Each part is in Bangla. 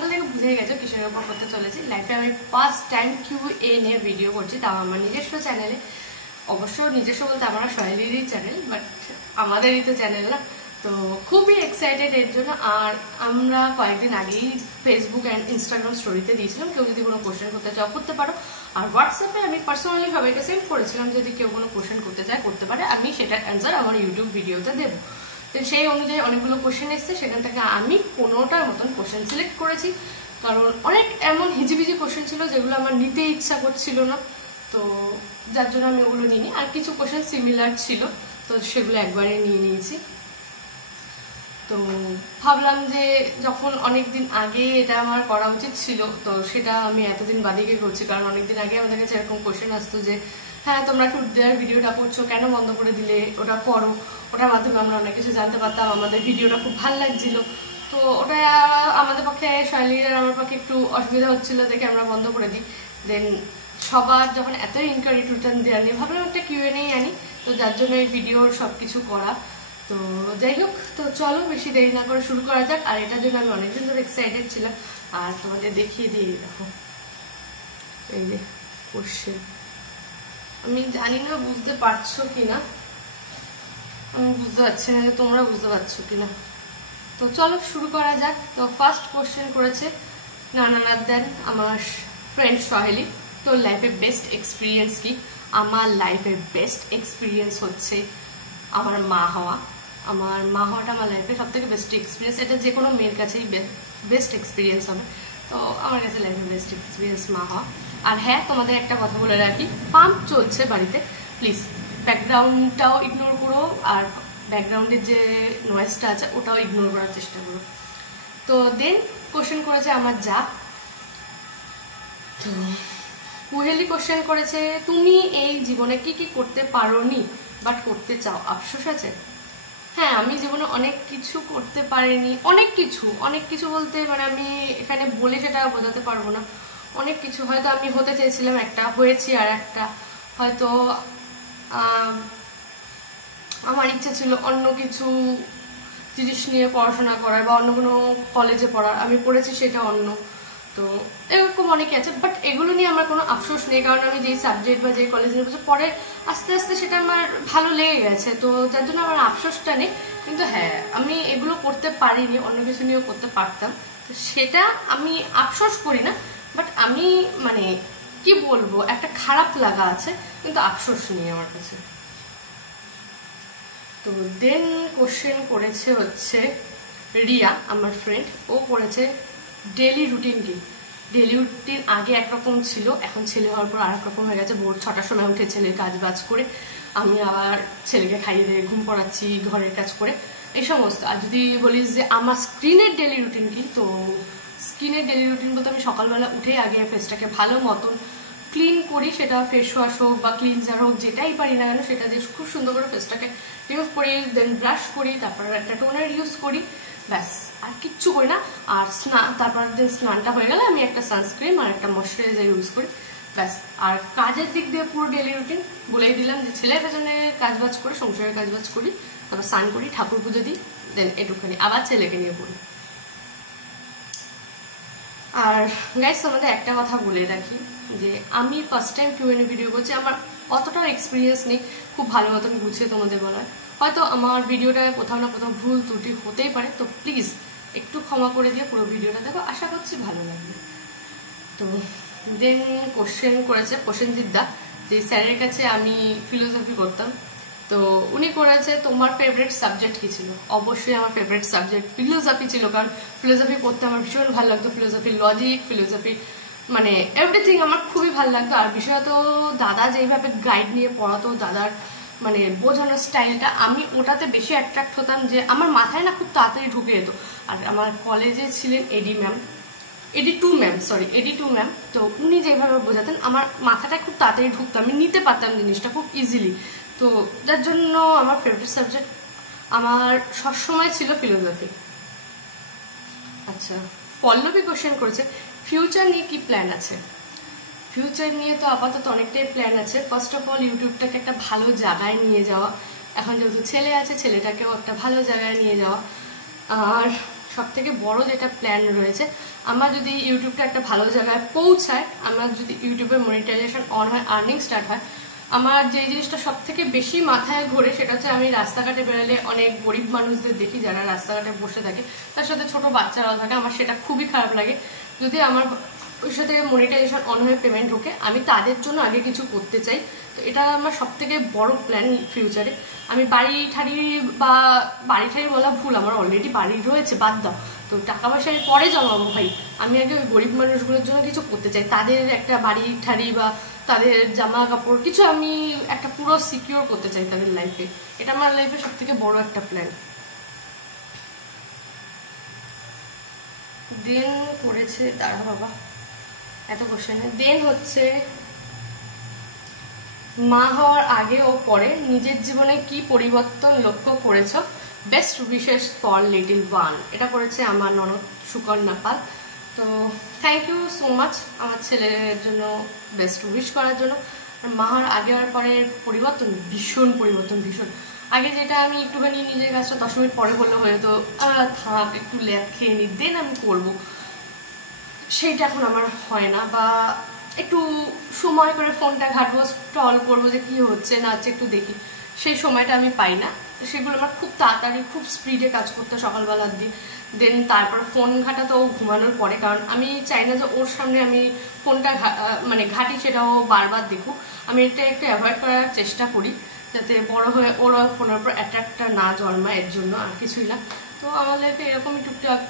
থাম্বনেল থেকে বুঝে গেছো কিসের উপর করতে চলেছি। লাইফে আমি ফার্স্ট টাইম কিউএ নিয়ে ভিডিও করছি, তাও আমার নিজস্ব চ্যানেলে। অবশ্য নিজস্ব বলতে আমরা সহেলিরই চ্যানেল, বাট আমাদেরই তো চ্যানেল না। তো খুবই এক্সাইটেড এর জন্য। আর আমরা কয়েকদিন আগেই ফেসবুক অ্যান্ড ইনস্টাগ্রাম স্টোরিতে দিয়েছিলাম, কেউ যদি কোনো কোশ্চেন করতে চাও করতে পারো। আর হোয়াটসঅ্যাপে আমি পার্সোনালি সবাইকে সেন্ড করেছিলাম, যদি কেউ কোনো কোশ্চেন করতে চায় করতে পারে, আমি সেটার অ্যান্সার আমার ইউটিউব ভিডিওতে দেবো। তো সেই অনুযায়ী অনেকগুলো কোশ্চেন এসছে, সেখান থেকে আমি 15টার মতন কোশ্চেন সিলেক্ট করেছি। কারণ অনেক এমন হিজিবিজি কোশ্চেন ছিল যেগুলো আমার নিতে ইচ্ছা করছিল না, তো যার জন্য আমি ওগুলো নিইনি। আর কিছু কোশ্চেন সিমিলার ছিল, তো সেগুলো একবারে নিয়ে নিয়েছি। তো ভাবলাম যে যখন অনেকদিন আগে এটা আমার করা উচিত ছিল, তো সেটা আমি এতদিন বাদে গিয়ে করছি। কারণ অনেকদিন আগে আমাদের কাছে এরকম কোশ্চেন আসতো যে হ্যাঁ তোমরা ট্যুর দেওয়ার ভিডিওটা করছো, কেন বন্ধ করে দিলে, ওটা করো। ওটার মাধ্যমে আমরা অনেক কিছু জানতে পারতাম, আমাদের ভিডিওটা খুব ভালো লাগছিল। তো ওটা আমাদের পক্ষে শৈলীর আমার পক্ষে একটু অসুবিধা হচ্ছিল দেখে আমরা বন্ধ করে দিই। দেন সবার যখন এত ইনকোয়ারি রিটার্ন দেওয়া নিয়ে ভাবলাম একটা কিউএনএ আনি, তো যার জন্য এই ভিডিওর সব কিছু করা। তো যাই হোক, তো চলো বেশি দেরি না করে শুরু করা যাক। আর এটার জন্য আমি অনেকদিন ধরে এক্সাইটেড ছিলাম। আর তোমাদের দেখিয়ে দিয়ে দেখো, এই যে কোশ্চেন। আমি জানি না বুঝতে পারছো কিনা, আমি বুঝতে পারছি না যে তোমরা বুঝতে পারছো কিনা। তো চলো শুরু করা যাক। তো ফার্স্ট কোশ্চেন করেছে নানা দেন আমার ফ্রেন্ড সহেলি, তোর লাইফে বেস্ট এক্সপিরিয়েন্স কি? আমার লাইফের বেস্ট এক্সপিরিয়েন্স হচ্ছে আমার মা হওয়া। আমার মা হওয়াটা আমার লাইফে সব থেকে বেস্ট এক্সপিরিয়েন্স। এটা যে কোনো মেয়ের কাছেই বেস্ট এক্সপিরিয়েন্স হবে, তো আমার কাছে লাইফের বেস্ট এক্সপিরিয়েন্স মা হওয়া। আর হ্যাঁ, তোমাদের একটা কথা বলে রাখি, পাম্প চলছে বাড়িতে, প্লিজ ব্যাকগ্রাউন্ডটাও ইগনোর করো। আর ব্যাকগ্রাউন্ডের যে নয়েজটা আছে ওটাও ইগনোর করার চেষ্টা করো। তো দেন কোশ্চেন করেছে আমার যা। তো কুহেলি কোশ্চেন করেছে, তুমি এই জীবনে কি কি করতে পারোনি বাট করতে চাও, আফসোস আছে? হ্যাঁ, আমি জীবনে অনেক কিছু করতে পারিনি। অনেক কিছু বলতে মানে আমি এখানে বলে সেটা বোঝাতে পারবো না। অনেক কিছু হয়তো আমি হতে চেয়েছিলাম একটা, হয়েছি। আর একটা হয়তো আমার ইচ্ছা ছিল অন্য কিছু জিনিস নিয়ে পড়াশোনা করার বা অন্য কোনো কলেজে পড়ার, আমি পড়েছি সেটা অন্য। তো এরকম অনেকে আছে, বাট এগুলো নিয়ে আমার কোনো আফসোস নেই। কারণ আমি যেই সাবজেক্ট বা যেই কলেজে নিয়ে পরে আস্তে আস্তে সেটা আমার ভালো লেগে গেছে, তো যার জন্য আমার আফসোসটা নেই। কিন্তু হ্যাঁ, আমি এগুলো করতে পারিনি, অন্য কিছু নিয়েও করতে পারতাম, তো সেটা আমি আফসোস করি না। বাট আমি মানে কি বলবো, একটা খারাপ লাগা আছে, কিন্তু আফসোস নেই আমার কাছে। তো দেন কোশ্চেন করেছে হচ্ছে রিয়া, আমার ফ্রেন্ড। ও করেছে ডেলি রুটিন কি? ডেলি রুটিন আগে একরকম ছিল, এখন ছেলে হওয়ার পর আর এক রকম হয়ে গেছে। ভোর 6টার সময় উঠে ছেলের কাজ বাজ করে আমি আবার ছেলেকে খাইয়ে দিয়ে ঘুম পড়াচ্ছি, ঘরের কাজ করে এই সমস্ত। আর যদি বলিস যে আমার স্ক্রিনের ডেলি রুটিন কি, তো স্কিনের ডেলি রুটিন বলতে আমি সকালবেলা উঠে আগে ফেসটাকে ভালো মতন ক্লিন করি, সেটা ফেস ওয়াশ হোক বা ক্লিনজার হোক, যেটাই পারি না কেন সেটা দিয়ে খুব সুন্দর করে ফেসটাকে ইউজ করি। দেন ব্রাশ করি, তারপর একটা টোনার ইউজ করি, ব্যাস আর কিচ্ছু করি না। আর তারপর স্নানটা হয়ে গেলে আমি একটা সানস্ক্রিন আর একটা ময়শ্চারাইজার ইউজ করি, ব্যাস। আর কাজের দিক দিয়ে পুরো ডেলি রুটিন বলেই দিলাম যে ছেলের পেছনে কাজবাজ করে, সংসারের কাজবাজ করি, তারপর স্নান করি, ঠাকুর পুজো দিই, দেন একটুখানি আবার ছেলেকে নিয়ে পড়ি। আর গাইস, তোমাদের একটা কথা বলে রাখি যে আমি ফার্স্ট টাইম কিউএনএ ভিডিও করছি, আমার অতটাও এক্সপিরিয়েন্স নেই খুব ভালো মতন গুছিয়ে তোমাদের বলার। হয়তো আমার ভিডিওটা কোথাও না কোথাও ভুল ত্রুটি হতেই পারে, তো প্লিজ একটু ক্ষমা করে দিয়ে পুরো ভিডিওটা দেখো, আশা করছি ভালো লাগবে। তো দেন কোশ্চেন করেছে প্রসেনজিৎ দা, যে স্যারের কাছে আমি ফিলোসফি করতাম, তো উনি করেছে তোমার ফেভারিট সাবজেক্ট কি ছিল? অবশ্যই আমার ফেভারিট সাবজেক্ট ফিলোসফি ছিল, কারণ ফিলোসফি পড়তে আমার ভীষণ ভালো লাগতো। ফিলোসফি লজিক, ফিলোসফি মানে এভরিথিং আমার খুবই ভালো লাগতো। আর বিষয়ত দাদা যেইভাবে গাইড নিয়ে পড়াতো, দাদার মানে বোঝানোর স্টাইলটা, আমি ওটাতে বেশি অ্যাট্রাক্ট হতাম, যে আমার মাথায় না খুব তাড়াতাড়ি ঢুকে যেত। আর আমার কলেজে ছিলেন এডি টু ম্যাম, তো উনি যেভাবে বোঝাতেন আমার মাথাটায় খুব তাড়াতাড়ি ঢুকতো, আমি নিতে পারতাম জিনিসটা খুব ইজিলি। তো যার জন্য আমার ফেভারিট সাবজেক্ট আমার সবসময় ছিল ফিলোসফি। আচ্ছা, পল্লবী কোশ্চেন করেছে ফিউচার নিয়ে কি প্ল্যান আছে? ফিউচার নিয়ে তো আপাতত অনেকটাই প্ল্যান আছে। ফার্স্ট অফ অল ইউটিউবটাকে একটা ভালো জায়গায় নিয়ে যাওয়া, এখন যেহেতু ছেলে আছে ছেলেটাকেও একটা ভালো জায়গায় নিয়ে যাওয়া। আর সব থেকে বড় যেটা প্ল্যান রয়েছে, আমার যদি ইউটিউবটা একটা ভালো জায়গায় পৌঁছায়, আমার যদি ইউটিউবের মনিটাইজেশন অন হয়, আর্নিং স্টার্ট হয়, আমার যে জিনিসটা সব থেকে বেশি মাথায় ঘোরে সেটা হচ্ছে আমি রাস্তাঘাটে বেরোলে অনেক গরিব মানুষদের দেখি যারা রাস্তাঘাটে বসে থাকে, তার সাথে ছোট বাচ্চারাও থাকে, আমার সেটা খুবই খারাপ লাগে। যদি আমার ওই সাথে মনিটাইজেশন অন হয়ে পেমেন্ট ঢোকে, আমি তাদের জন্য আগে কিছু করতে চাই। তো এটা আমার সব থেকে বড় প্ল্যান ফিউচারে। আমি বাড়ি ঠাড়ি বলা ভুল, আমার অলরেডি বাড়ি রয়েছে, বাদ দাও, তো টাকা পয়সা আমি পরে জমাবো ভাই। আমি আগে ওই গরিব মানুষগুলোর জন্য কিছু করতে চাই, তাদের একটা বাড়ি ঠাড়ি বা তাদের জামা কাপড় কিছু আমি একটা পুরো সিকিউর করতে চাই তাদের লাইফে। এটা আমার লাইফে সব থেকে বড় একটা প্ল্যান। দেন করেছে দাঁড়া বাবা এত কোশ্চেনে। দেন হচ্ছে মা হওয়ার আগে ও পরে নিজের জীবনে কি পরিবর্তন লক্ষ্য করেছ? Best wishes for little one, এটা করেছে আমার ননদ সুকন্যা পাল। তো থ্যাংক ইউ সো মাচ আমার ছেলের জন্য বেস্ট উইশ করার জন্য। মা হওয়ার আগে আর পরে পরিবর্তন, ভীষণ পরিবর্তন, ভীষণ। আগে যেটা আমি একটুখানি নিজের কাজটা 10 মিনিট পরে করলে হয়ে যেত, থাক একটু ল্যাদ খেয়ে নি দেন আমি করবো, সেইটা এখন আমার হয় না। বা একটু সময় করে ফোনটা ঘাটবো, স্ক্রল করবো যে কি হচ্ছে না হচ্ছে একটু দেখি, সেই সময়টা আমি পাই না। সেগুলো আমার খুব তাড়াতাড়ি খুব স্পিডে কাজ করতে সকালবেলার দিন। দেন তারপর ফোন ঘাটা তো ঘুমানোর পরে, কারণ আমি চাই না যে ওর সামনে আমি ফোনটা মানে ঘাটি সেটাও বারবার দেখুক। আমি এটা একটু অ্যাভয়েড করার চেষ্টা করি যাতে বড় হয়ে ওর ফোনের উপর অ্যাট্রাক্টটা না জন্মায়, এর জন্য আর কিছুই না। তো আমার লাইফে এরকমই টুকটাক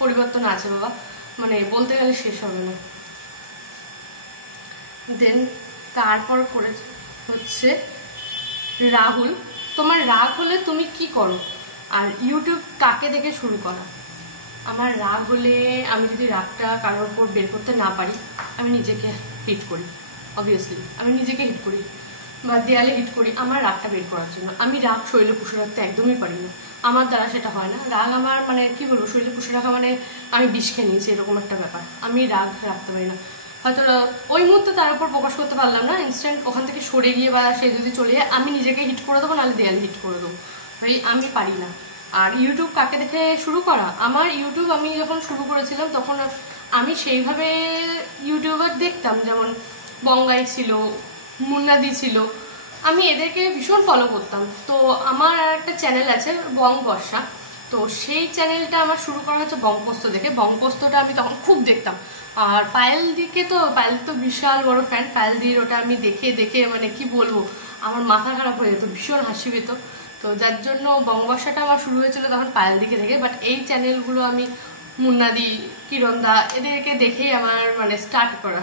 পরিবর্তন আছে বাবা, মানে বলতে গেলে শেষ হবে না। দেন তারপর করে হচ্ছে রাহুল, তোমার রাগ হলে তুমি কি করো আর ইউটিউব কাকে দেখে শুরু করা? আমার রাগ হলে আমি যদি রাগটা কারোর উপর বের করতে না পারি, আমি নিজেকে হিট করি। অবভিয়াসলি আমি নিজেকে হিট করি বা দেয়ালে হিট করি আমার রাগটা বের করার জন্য। আমি রাগ শরীরে পুষে রাখতে একদমই পারি না, আমার দ্বারা সেটা হয় না। রাগ আমার মানে কি বলবো, শরীরে পুষে রাখা মানে আমি বিষ খেয়ে নিয়েছি এরকম একটা ব্যাপার। আমি রাগ রাখতে পারি না, হয়তো ওই মুহূর্তে তার উপর প্রকাশ করতে পারলাম না, ইনস্ট্যান্ট ওখান থেকে সরে গিয়ে বা সে যদি চলে যায় আমি নিজেকে হিট করে দেবো, নাহলে দেয়ালে হিট করে দেবো, ভাই আমি পারি না। আর ইউটিউব কাকে দেখে শুরু করা, আমার ইউটিউব আমি যখন শুরু করেছিলাম তখন আমি সেইভাবে ইউটিউবার দেখতাম, যেমন বঙ্গাই ছিল, মুন্নাদি ছিল, আমি এদেরকে ভীষণ ফলো করতাম। তো আমার আর একটা চ্যানেল আছে বং বর্ষা, তো সেই চ্যানেলটা আমার শুরু করা হচ্ছে বংপোস্ত দেখে। বংপোস্তটা আমি তখন খুব দেখতাম। আর পায়েল তো বিশাল বড় ফ্যান, পায়েল দির ওটা আমি দেখে দেখে মানে কি বলবো, আমার মাথা খারাপ হয়ে যেত, ভীষণ হাসি পেত। তো যার জন্য বংবর্ষাটা আমার শুরু হয়েছিল তখন পায়েল দিকে থেকে। বাট এই চ্যানেলগুলো আমি মুন্নাদি, কিরণদা এদেরকে দেখেই আমার মানে স্টার্ট করা।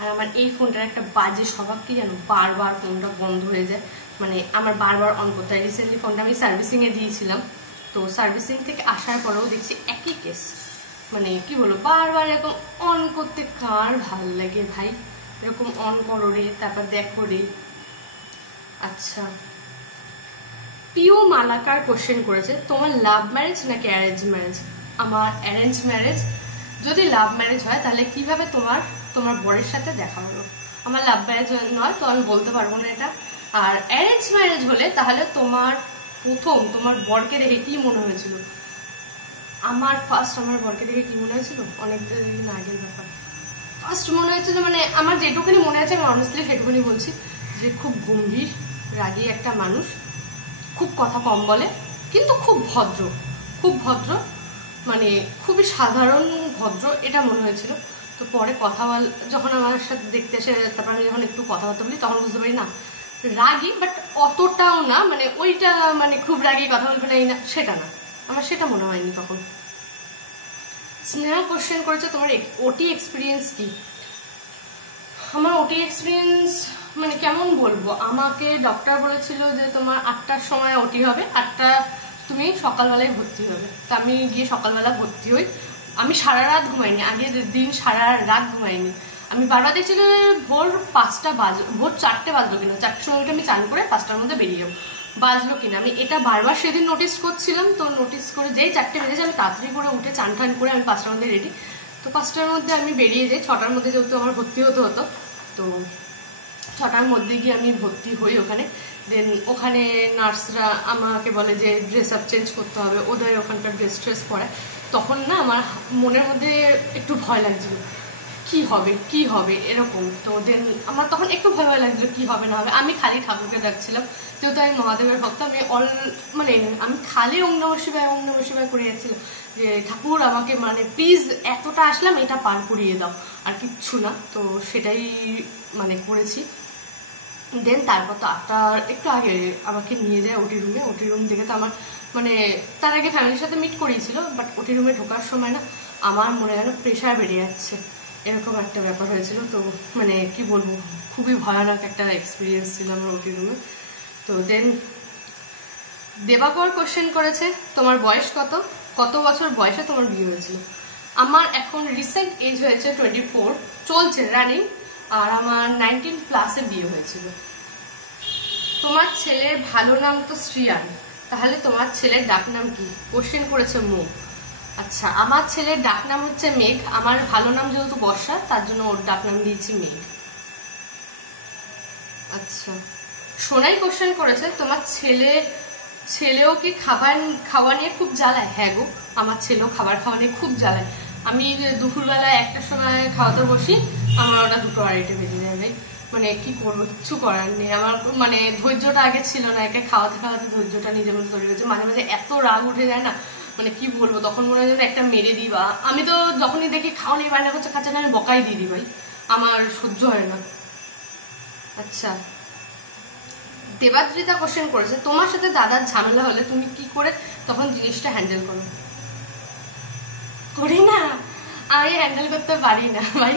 আর আমার এই ফোনটার একটা বাজে স্বভাব কি জানো, বারবার ফোনটা বন্ধ হয়ে যায়, মানে আমার বারবার অন করতে হয়। রিসেন্টলি ফোনটা আমি সার্ভিসিংয়ে দিয়েছিলাম, তো সার্ভিসিং থেকে আসার পরেও দেখছি একই কেস, মানে কি বলবো বারবার এরকম অন করতে কার ভাল লাগে ভাই, এরকম অন করো রে, তারপর দেখো রে। আচ্ছা, পিউ মালাকার কোশ্চেন করেছে, তোমার লাভ ম্যারেজ নাকি অ্যারেঞ্জ ম্যারেজ? আমার অ্যারেঞ্জ ম্যারেজ। যদি লাভ ম্যারেজ হয় তাহলে কিভাবে তোমার বরের সাথে দেখা হলো? আমার লাভ ম্যারেজ নয়, তো আমি বলতে পারবো না এটা। আর অ্যারেঞ্জ ম্যারেজ হলে তাহলে তোমার বরকে দেখে কি মনে হয়েছিল? আমার বরকে দেখে কি মনে হয়েছিল, অনেকদিন আগের ব্যাপার। ফার্স্ট মনে হয়েছিল, মানে আমার যেটুকুনি মনে আছে আমি অনেস্টলি সেটুকুনি বলছি, যে খুব গম্ভীর রাগী একটা মানুষ, খুব কথা কম বলে কিন্তু খুব ভদ্র, মানে খুবই সাধারণ ভদ্র, এটা মনে হয়েছিল। তো পরে যখন আমার সাথে দেখতে এসে তারপর আমি যখন একটু কথাবার্তা বলি তখন বুঝতে পারি না রাগী, বাট অতটাও না, মানে ওইটা মানে খুব রাগী কথা বলবে না সেটা না, আমার সেটা মনে হয়নি তখন। স্নেহা কোশ্চেন করেছে, তোমার ওটি এক্সপিরিয়েন্স কি? আমার ওটি এক্সপিরিয়েন্স মানে কেমন বলবো, আমাকে ডক্টর বলেছিল যে তোমার 8টার সময় ওটি হবে, 8টা তুমি সকালবেলায় ভর্তি হবে। তো আমি গিয়ে সকালবেলা ভর্তি হই। আমি সারা রাত ঘুমাইনি, আগের দিন সারা রাত ঘুমাইনি। আমি বারবার দেখছি যে ভোর 4টে বাজলো কিনা, 4টার সময় আমি চান করে 5টার মধ্যে বেরিয়ে যাবো, বাজলো কিনা আমি এটা বারবার সেদিন নোটিস করছিলাম। তো নোটিস করে যেই 4টে বেজেছে আমি তাড়াতাড়ি করে উঠে চান টান করে আমি 5টার মধ্যে রেডি। তো 5টার মধ্যে আমি বেরিয়ে যাই, 6টার মধ্যে যেহেতু আমার ভর্তি হতো। তো 6টার মধ্যে গিয়ে আমি ভর্তি হই ওখানে। দেন ওখানে নার্সরা আমাকে বলে যে ড্রেস আপ চেঞ্জ করতে হবে, ওদের ওখানকার ড্রেস পরায়। তখন না আমার মনের মধ্যে একটু ভয় লাগছিল, কি হবে এরকম। তো দেন আমার তখন একটু ভয় লাগছিল কি হবে না হবে। আমি খালি ঠাকুরকে ডাকছিলাম, যেহেতু আমি মহাদেবের ভক্ত, আমি আমি খালি ওম নমঃ শিবায় করে যাচ্ছিলাম যে ঠাকুর আমাকে প্লিজ এতটা আসলাম, এটা পার করিয়ে দাও, আর কিচ্ছু না। তো সেটাই করেছি। দেন তারপর তো 8টার একটু আগে আমাকে নিয়ে যায় ওটি রুমে। ওটি রুম দেখে তো আমার তার আগে ফ্যামিলির সাথে মিট করিয়েছিল, বাট ওটি রুমে ঢোকার সময় না আমার মনে যেন প্রেশার বেড়ে যাচ্ছে, এরকম একটা ব্যাপার হয়েছিল। তো কি বলবো, খুবই ভয়ানক একটা এক্সপিরিয়েন্স ছিল আমার ওটি রুমে। তো দেন দেবাকর কোশ্চেন করেছে তোমার বয়স কত বছর বয়সে তোমার বিয়ে হয়েছিল। আমার এখন রিসেন্ট এজ হয়েছে 24 চলছে রানিং, আর আমার 19+ বিয়ে হয়েছিল। তোমার ছেলের ভালো নাম তো শ্রিয়ান, তাহলে তোমার ছেলের ডাক নাম কি? কোশ্চেন করেছে মো। আচ্ছা, আমার ছেলের ডাক নাম হচ্ছে মেঘ। আমার ভালো নাম যেহেতু বর্ষা, তার জন্য ওর ডাক নাম দিয়েছি মেঘ। আচ্ছা, সোনাই কোশ্চেন করেছে তোমার ছেলেও কি খাওয়া নিয়ে খুব জ্বালায়? হ্যাঁ গো, আমার ছেলেও খাবার খাওয়া নিয়ে খুব জ্বালায়। আমি দুপুরবেলায় 1টার সময় খাওয়াতে বসি, আমার ওটা 2টো 2:30 বেজে যাবে। কি করবো, কিচ্ছু করার নেই। আমার ধৈর্যটা আগে ছিল না, একে খাওয়াতে ধৈর্যটা নিজের মতো তৈরি হয়েছে। মাঝে মাঝে এত রাগ উঠে যায় না, কি বলবো, তখন মনে হয় একটা মেরে দিই। বা আমি তো যখনই দেখি খাওয়া নিয়ে বায়না করছে খাচ্ছে না, আমি বকাই দিয়ে দিই ভাই, আমার সহ্য হয় না। আচ্ছা, দেবাদ্রিতা কোশ্চেন করেছে তোমার সাথে দাদার ঝামেলা হলে তুমি কি করে তখন জিনিসটা হ্যান্ডেল করো? করি না, আমি হ্যান্ডেল করতে পারি না ভাই।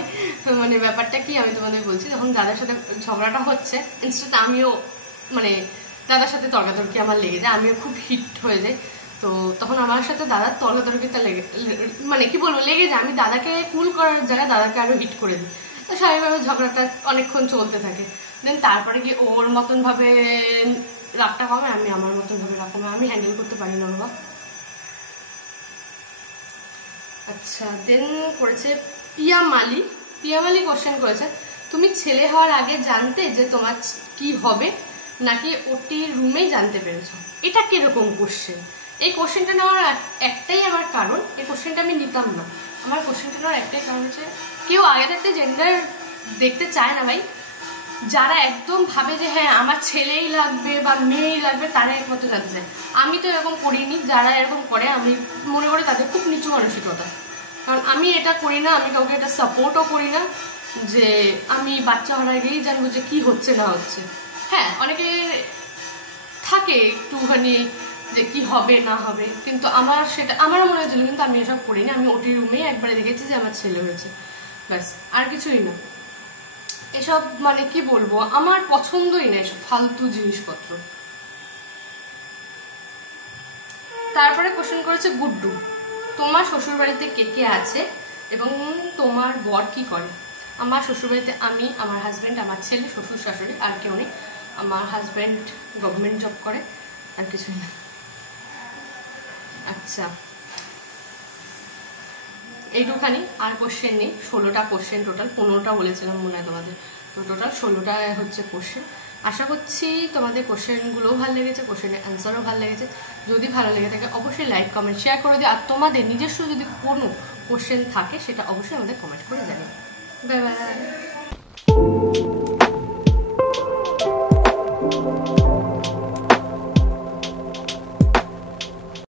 ব্যাপারটা কি আমি তোমাদের বলছি, যখন দাদার সাথে ঝগড়াটা হচ্ছে, ইনস্ট্যান্ট আমিও দাদার সাথে তর্কাতর্কি আমার লেগে যায়, আমিও খুব হিট হয়ে যাই। তো তখন আমার সাথে দাদার তর্কাতর্কিটা কি বলবো লেগে যায়। আমি দাদাকে কুল করার জায়গায় দাদাকে আরো হিট করে দিই। তো স্বাভাবিকভাবে ঝগড়াটা অনেকক্ষণ চলতে থাকে। দেন তারপরে গিয়ে ওর মতন ভাবে রাগটা কমে, আমি আমার মতন ভাবে রাগ কমে। আমি হ্যান্ডেল করতে পারি না বাবা। আচ্ছা, দেন করেছে পিয়ামালি কোশ্চেন করেছে তুমি ছেলে হওয়ার আগে জানতে যে তোমার কি হবে, নাকি ওটি রুমেই জানতে পেরেছো? এটা কিরকম কোশ্চেন? এই কোশ্চেনটা নেওয়ার একটাই আমার কারণ, এই কোশ্চেনটা আমি নিতাম না। আমার কোশ্চেনটা নেওয়ার একটাই কারণ হচ্ছে, কেউ আগে থাকতে জেন্ডার দেখতে চায় না ভাই। যারা একদম ভাবে যে হ্যাঁ আমার ছেলেই লাগবে বা মেয়েই লাগবে, তারা একমাত্র জানতে চায়। আমি তো এরকম করিনি। যারা এরকম করে আমি মনে করি তাদের খুব নিচু মানসিকতা, কারণ আমি এটা করি না। আমি কাউকে এটা সাপোর্টও করি না যে আমি বাচ্চা হওয়ার আগেই জানবো যে কি হচ্ছে না হচ্ছে। হ্যাঁ, অনেকে থাকে একটুখানি যে কি হবে না হবে, কিন্তু আমার মনে হয়েছিল, কিন্তু আমি এসব করিনি। আমি ওটি রুমে একবারে দেখেছি যে আমার ছেলে হয়েছে, ব্যাস, আর কিছুই না। এসব কি বলবো, আমার পছন্দই না এসব ফালতু জিনিসপত্র। তারপরে কোশ্চেন করেছে গুড্ডু তোমার শ্বশুর বাড়িতে কে কে আছে এবং তোমার বর কি করে? আমার শ্বশুর বাড়িতে আমি, আমার হাজব্যান্ড, আমার ছেলে, শ্বশুর শাশুড়ি, আর কেউ নেই। আমার হাজব্যান্ড গভর্নমেন্ট জব করে, আর কিছুই না। আচ্ছা, এইটুখানি, আর কোশ্চেন নেই। 16টা কোশ্চেন টোটাল, 15টা বলেছিলাম মনে হয় তোমাদের, তো টোটাল 16টা হচ্ছে কোশ্চেন। আশা করছি তোমাদের কোশ্চেনগুলোও ভালো লেগেছে, কোশ্চেনের অ্যান্সারও ভালো লেগেছে। যদি ভালো লেগে থাকে অবশ্যই লাইক কমেন্ট শেয়ার করে দিও, আর তোমাদের নিজস্ব যদি কোনো কোশ্চেন থাকে সেটা অবশ্যই আমাদের কমেন্ট করে জানিও। Bye bye.